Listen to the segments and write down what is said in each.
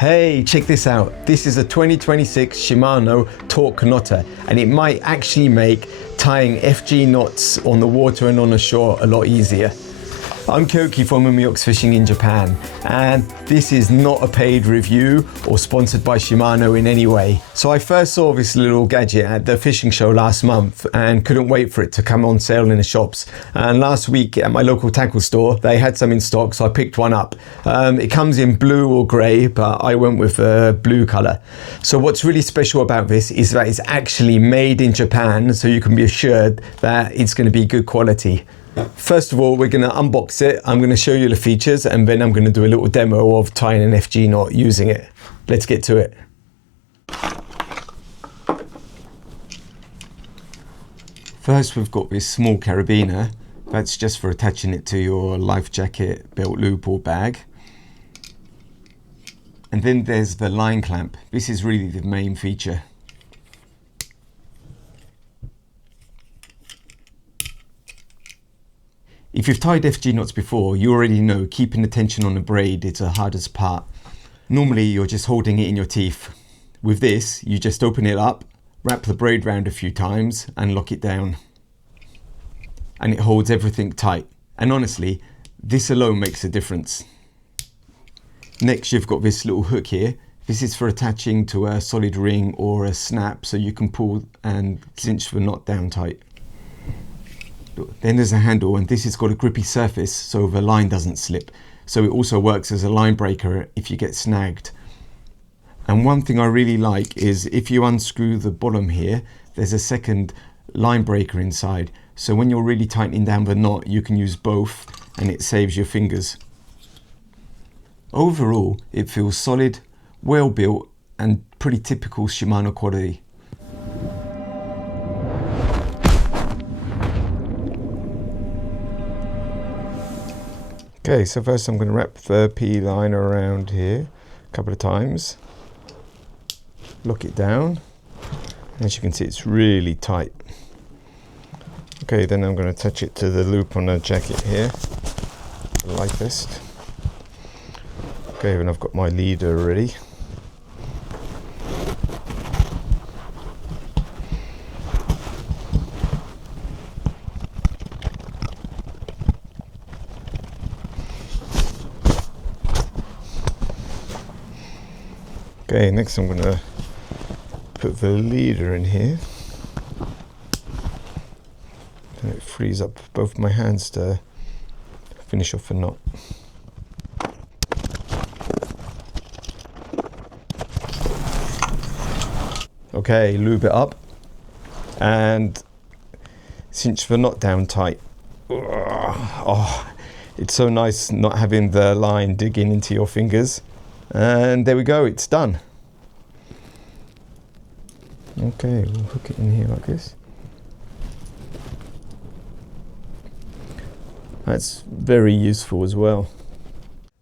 Hey, check this out. This is a 2026 Shimano Torque Knotter, and it might actually make tying FG knots on the water and on the shore a lot easier. I'm Koki from Umiox Fishing in Japan, and this is not a paid review or sponsored by Shimano in any way. So I first saw this little gadget at the fishing show last month and couldn't wait for it to come on sale in the shops. And last week at my local tackle store, they had some in stock, so I picked one up. It comes in blue or grey, but I went with blue colour. So what's really special about this is that it's actually made in Japan, so you can be assured that it's going to be good quality. First of all, we're going to unbox it. I'm going to show you the features, and then I'm going to do a little demo of tying an FG knot using it. Let's get to it. First, we've got this small carabiner. That's just for attaching it to your life jacket, belt loop or bag. And then there's the line clamp. This is really the main feature. If you've tied FG knots before, you already know keeping the tension on the braid is the hardest part. Normally you're just holding it in your teeth. With this, you just open it up, wrap the braid round a few times and lock it down. And it holds everything tight. And honestly, this alone makes a difference. Next, you've got this little hook here. This is for attaching to a solid ring or a snap, so you can pull and cinch the knot down tight. Then there's a handle, and this has got a grippy surface so the line doesn't slip. So it also works as a line breaker if you get snagged. And one thing I really like is if you unscrew the bottom here, there's a second line breaker inside. So when you're really tightening down the knot, you can use both and it saves your fingers. Overall, it feels solid, well built and pretty typical Shimano quality. Okay, so first I'm going to wrap the P line around here a couple of times, lock it down. As you can see, it's really tight. Okay, then I'm going to attach it to the loop on the jacket here, the life vest. Okay, and I've got my leader ready. Okay, next I'm going to put the leader in here. And it frees up both my hands to finish off the knot. Okay, lube it up and cinch the knot down tight. Oh, it's so nice not having the line digging into your fingers. And there we go, it's done. Okay, we'll hook it in here like this. That's very useful as well.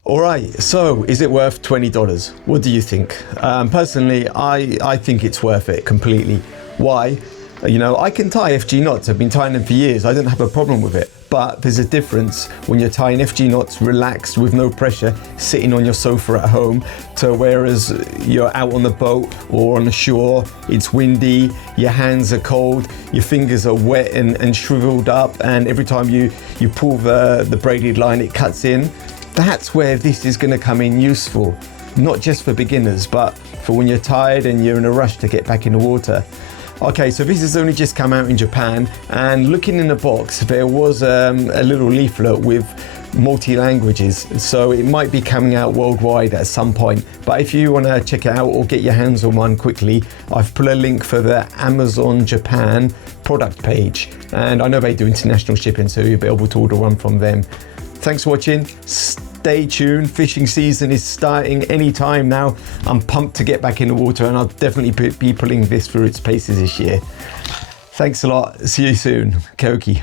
Alright, so is it worth $20? What do you think? Personally, I think it's worth it completely. Why? You know, I can tie FG knots. I've been tying them for years. I don't have a problem with it. But there's a difference when you're tying FG knots relaxed with no pressure, sitting on your sofa at home, to whereas you're out on the boat or on the shore, it's windy, your hands are cold, your fingers are wet and shriveled up, and every time you pull the braided line, it cuts in. That's where this is going to come in useful. Not just for beginners, but for when you're tired and you're in a rush to get back in the water. Okay, so this has only just come out in Japan, and looking in the box, there was a little leaflet with multi-languages, so it might be coming out worldwide at some point. But if you want to check it out or get your hands on one quickly, I've put a link for the Amazon Japan product page, and I know they do international shipping, so you'll be able to order one from them. Thanks for watching. Stay tuned. Fishing season is starting any time now. I'm pumped to get back in the water, and I'll definitely be pulling this through its paces this year. Thanks a lot. See you soon. Koki.